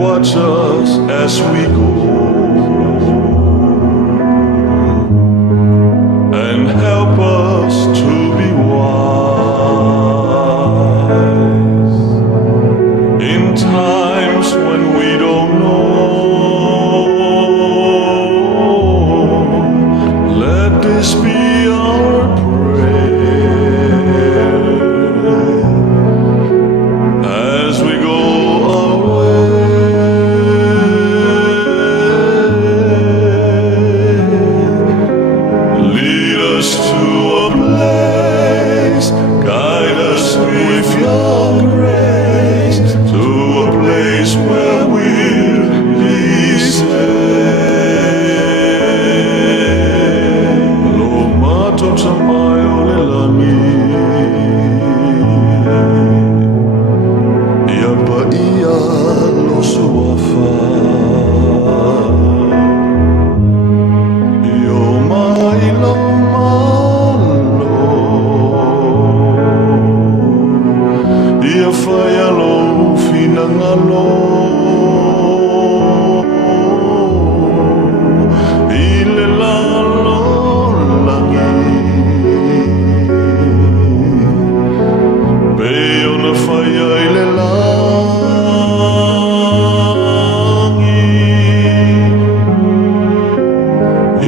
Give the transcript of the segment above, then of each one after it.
Watch us as we go, and help us to be wise in times when we don't know. Let this be our prayer as we go our way. Guide us with your grace to a place where we'll be saved. Lo mato tamayo lelami, ya pa iya lo suafa. Yo mailo ia whai alo whina ngalo I le lalo langi Pei ona whai ai le langi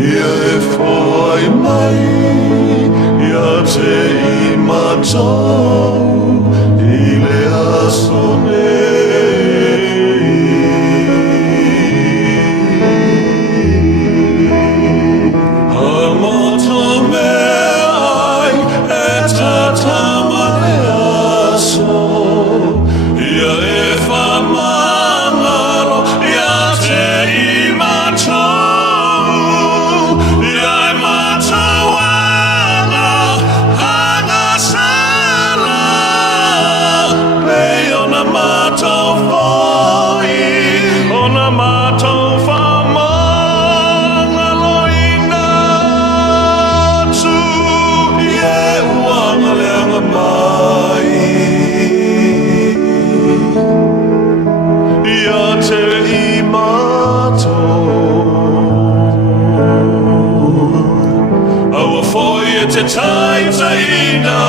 Ia e whai mai Ia te I matau Ile asone Amata me ai etata male aso Ia e whamangaro Ia te I matau Ia e matauanga Hanga sala Ona matau foi, ona matau whamangaloina tu Ie uanga leanga mai Ia te I matau Aua foi e te taita ina